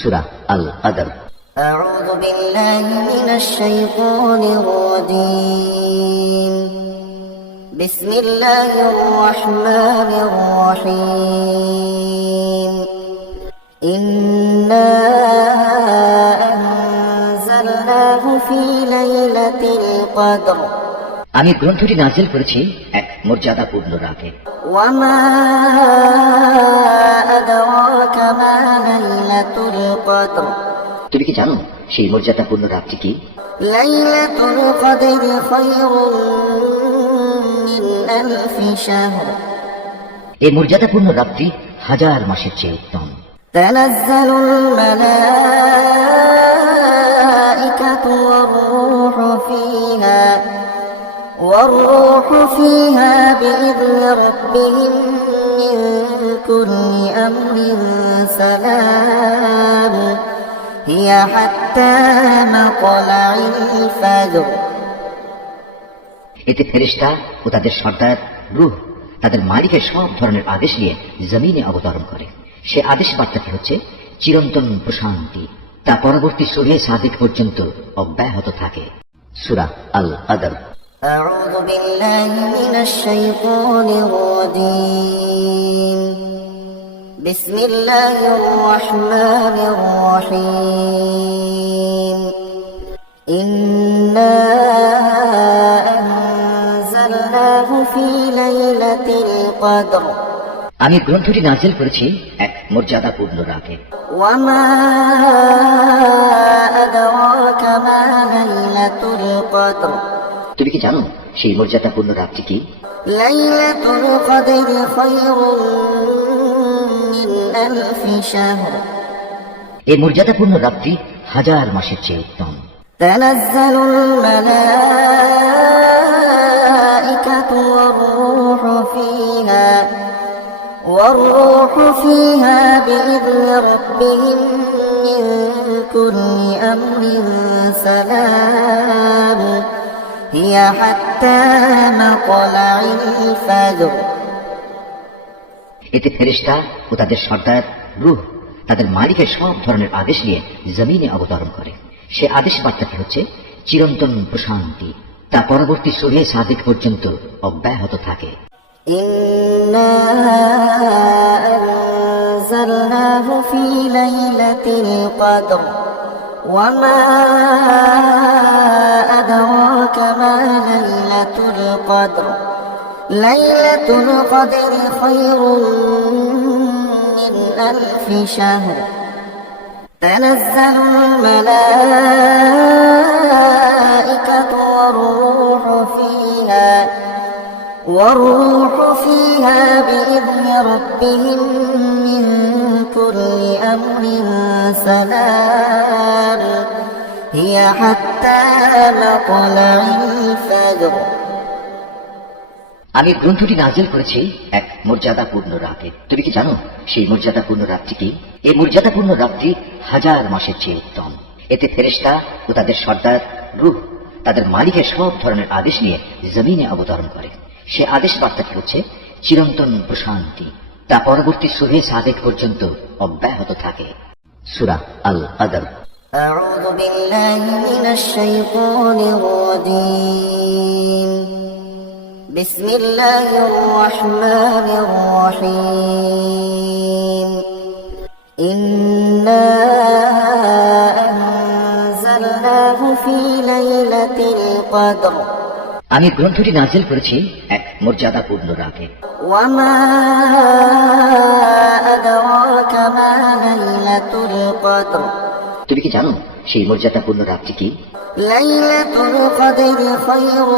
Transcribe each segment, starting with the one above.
সূরা আল কদর। أعوذ بالله من الشيطان الرجيم بسم الله الرحمن الرحيم إنا أنزلناه في ليلة القدر আমি গ্রন্থটি নাজিল করেছি এক মর্যাদাপূর্ণ রাতে। وما أدراك ما ليلة القدر তুমি কি জানো সেই মর্যাদাপূর্ণ রাতটি কি? ليلة القدر خير من ألف شهر এই মর্যাদাপূর্ণ রাতটি হাজার মাসের চেয়ে উত্তম। تنزل الملائكة والروح فيها بإذن ربهم من كل أمر سلام هي حتى مطلع الفجر এতে ফেরেশতা ও তাদের সর্দার রূহ তাদের মালিকের সব ধরনের আদেশ নিয়ে জমিনে অবতরণ করে। সে আদেশ বার্তাটি হচ্ছে চিরন্তন প্রশান্তি, তা পরবর্তী সূরা সাদিক পর্যন্ত অব্যাহত থাকে। সূরা আল কদর। أعوذ بالله من الشيطان الرجيم بسم الله الرحمن الرحيم إنا أنزلناه في ليلة القدر আমি গ্রন্থটি নাজিল করেছি এক মর্যাদাপূর্ণ রাতে। وما أدراك ما ليلة القدر তুমি কি জানো সেই মর্যাদাপূর্ণ রাতটি কি? ليلة القدر خير من ألف شهر এই মর্যাদাপূর্ণ রাতটি হাজার মাসের চেয়ে উত্তম। تنزل الملائكة والروح فيها بإذن ربهم من كل أمر سلام هي حتى مطلع الفجر এতে ফেরেশতা ও তাদের সর্দার রূহ তাদের মালিকের সব ধরনের আদেশ নিয়ে জমিনে অবতরণ করে। সে আদেশ বার্তাটি হচ্ছে চিরন্তন প্রশান্তি, তা পরবর্তী সূরা সাদিক পর্যন্ত অব্যাহত থাকে। إنا أنزلناه في ليلة القدر وما أدراك ما ليلة القدر ليلة القدر خير من ألف شهر تنزل الملائكة والروح فيها بإذن ربهم من كل أمر سلام هي حتى مطلع الفجر আমি গ্রন্থটি নাজিল করেছি এক মর্যাদাপূর্ণ রাতে। তুমি কি জানো সেই মর্যাদাপূর্ণ রাতটি কি? এই মর্যাদাপূর্ণ রাতটি হাজার মাসের চেয়ে উত্তম। এতে ফেরেশতা ও তাদের সর্দার রূহ তাদের মালিকের সব ধরনের আদেশ নিয়ে জমিনে অবতরণ করে। সে আদেশ বার্তাটি হচ্ছে চিরন্তন প্রশান্তি, তা পরবর্তী সূরা সাদিক পর্যন্ত অব্যাহত থাকে। সূরা আল কদর। أعوذ بالله من الشيطان الرجيم بسم الله الرحمن الرحيم إنا أنزلناه في ليلة القدر আমি গ্রন্থটি নাজিল করেছি এক মর্যাদাপূর্ণ রাতে। وما أدراك ما ليلة القدر তুমি কি জানো সেই মর্যাদাপূর্ণ রাতটি কি? ليلة القدر خير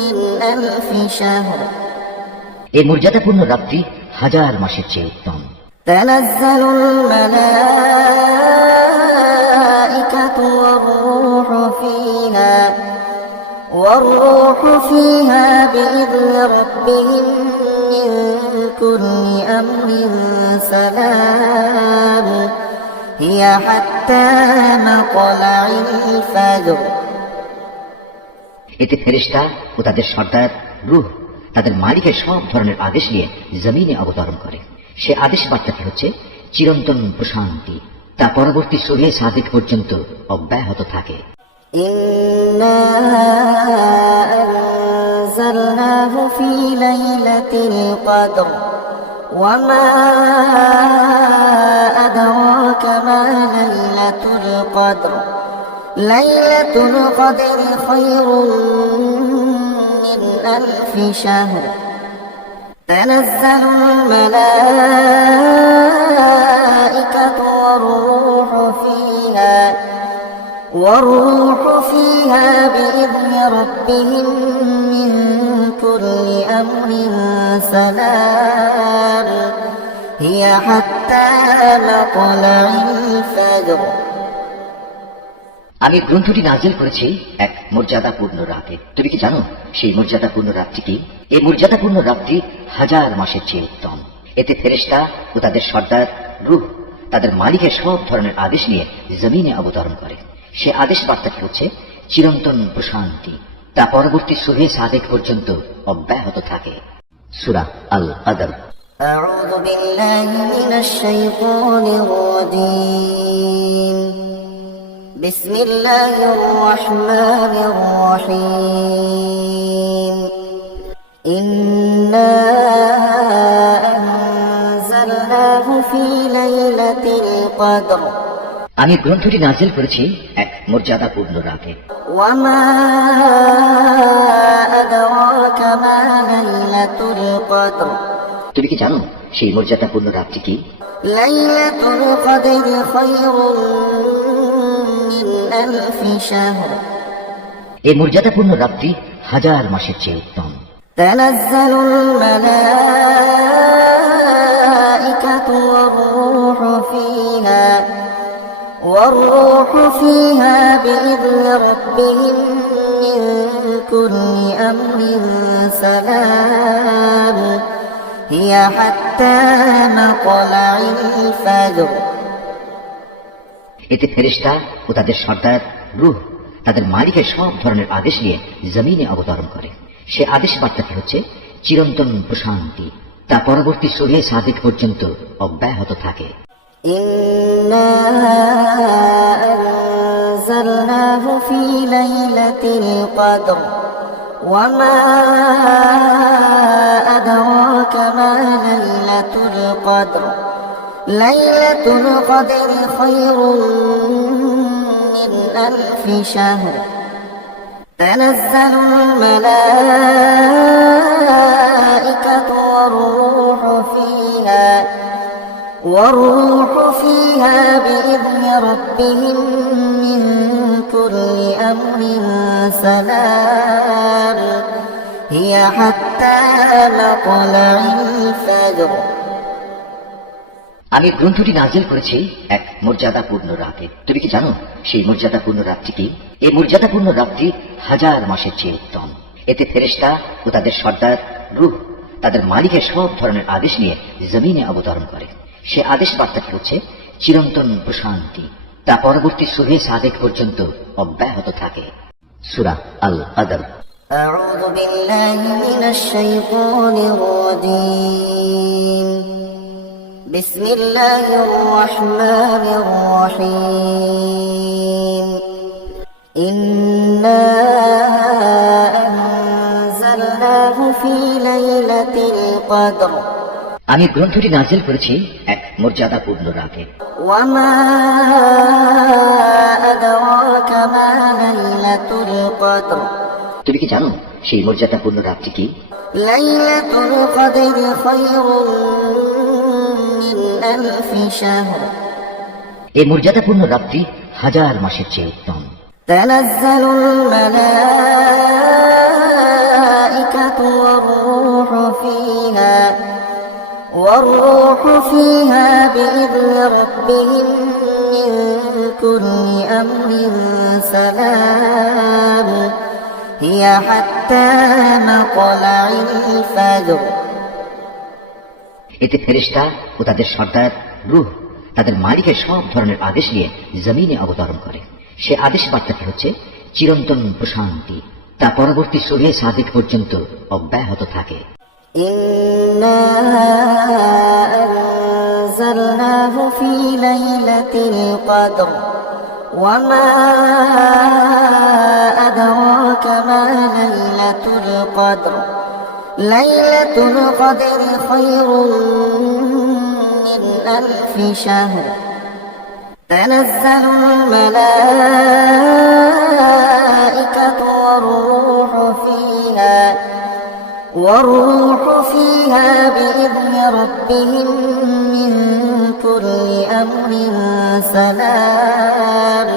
من ألف شهر এই মর্যাদাপূর্ণ রাতটি হাজার মাসের চেয়ে উত্তম। تنزل الملائكة والروح فيها بإذن ربهم من كل أمر سلام هي حتى مطلع الفجر এতে ফেরেশতা ও তাদের সর্দার রূহ তাদের মালিকের সব ধরনের আদেশ নিয়ে জমিনে অবতরণ করে। সে আদেশ বার্তাটি হচ্ছে চিরন্তন প্রশান্তি তা পরবর্তী সূরা সাদিক পর্যন্ত অব্যাহত থাকে। إنا أنزلناه في ليلة القدر وما أدراك ما ليلة القدر ليلة القدر خير من ألف شهر تنزل الملائكة والروح فيها بإذن ربهم من كل أمر سلام هي حتى مطلع الفجر। আমি গ্রন্থটি নাজিল করেছি এক মর্যাদাপূর্ণ রাতে। তুমি কি জানো সেই মর্যাদাপূর্ণ রাতটি কি? এই মর্যাদাপূর্ণ রাতটি 1000 মাসের চেয়ে উত্তম। এতে ফেরেশতা ও তাদের সর্দার রূহ তাদের মালিকের সব ধরনের আদেশ নিয়ে জমিনে অবতরণ করে। সে আদেশ বার্তাটি হচ্ছে চিরন্তন প্রশান্তি তা পরবর্তী সূরা সাদিক পর্যন্ত অব্যাহত থাকে। সূরা আল কদর। أعوذ بالله من الشيطان الرجيم بسم الله الرحمن الرحيم إنا أنزلناه في ليلة القدر আমি গ্রন্থটি নাজিল করেছি এক মর্যাদাপূর্ণ রাতে। وما أدراك ما ليلة القدر তুমি কি জানো সেই মর্যাদাপূর্ণ রাতটি কি? ليلة القدر خير من ألف شهر এই মর্যাদাপূর্ণ রাতটি 1000 মাসের চেয়ে উত্তম। تنزل الملائكة والروح فيها بإذن ربهم من كل أمر سلام هي حتى مطلع الفجر। এতে ফেরেশতা ও তাদের সর্দার রূহ তাদের মালিকের সব ধরনের আদেশ নিয়ে জমিনে অবতরণ করে। সে আদেশ বার্তাটি হচ্ছে চিরন্তন প্রশান্তি তা পরবর্তী সূরা সাদিক পর্যন্ত অব্যাহত থাকে। إنا أنزلناه في ليلة القدر وما أدراك ما ليلة القدر ليلة القدر خير من ألف شهر تنزل الملائكة والروح فيها بإذن ربهم من كل أمر سلام هي حتى مطلع الفجر। আমি গ্রন্থটি নাজিল করেছি এক মর্যাদাপূর্ণ রাতে। তুমি কি জানো সেই মর্যাদাপূর্ণ রাতটি কি? এই মর্যাদাপূর্ণ রাতটি 1000 মাসের চেয়ে উত্তম। এতে ফেরেশতা ও তাদের সর্দার রূহ তাদের মালিকের সব ধরনের আদেশ নিয়ে জমিনে অবতরণ করে। সে আদেশ বার্তাটি হচ্ছে চিরন্তন প্রশান্তি তা পরবর্তী সূরা সাদিক পর্যন্ত অব্যাহত থাকে। সূরা আল কদর। أعوذ بالله من الشيطان الرجيم بسم الله الرحمن الرحيم إنا أنزلناه في ليلة القدر আমি গ্রন্থটি নাজিল করেছি এক মর্যাদাপূর্ণ রাতে। وما أدراك ما ليلة القدر তুমি কি জানো সেই মর্যাদাপূর্ণ রাতটি কি? ليلة القدر خير من ألف شهر এই মর্যাদাপূর্ণ রাতটি 1000 মাসের চেয়ে উত্তম। تنزل الملائكة والروح فيها بإذن ربهم من كل أمر سلام هي حتى مطلع الفجر। এতে ফেরেশতা ও তাদের সর্দার রূহ তাদের মালিকের সব ধরনের আদেশ নিয়ে জমিনে অবতরণ করে। সে আদেশ বার্তাটি হচ্ছে চিরন্তন প্রশান্তি তা পরবর্তী সূরা সাদিক পর্যন্ত অব্যাহত থাকে। إنا أنزلناه في ليلة القدر وما أدراك ما ليلة القدر ليلة القدر خير من 1000 شهر تنزل الملائكة والروح فيها بإذن ربهم من كل أمر سلام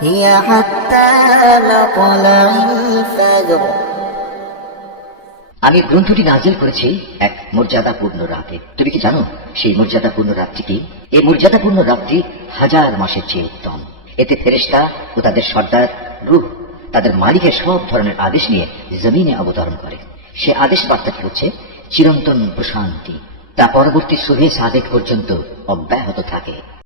هي حتى مطلع الفجر আমি গ্রন্থটি নাজিল করেছি এক মর্যাদাপূর্ণ রাতে। তুমি কি জানো সেই মর্যাদাপূর্ণ রাতটি কি? এই মর্যাদাপূর্ণ রাতটি 1000 মাসের চেয়ে উত্তম। এতে ফেরেশতা ও তাদের সর্দার রূহ তাদের মালিকের সব ধরনের আদেশ নিয়ে জমিনে অবতরণ করে। সে আদেশ বার্তাটি হচ্ছে চিরন্তন প্রশান্তি, তা পরবর্তী সুবহে সাদেক পর্যন্ত অব্যাহত থাকে।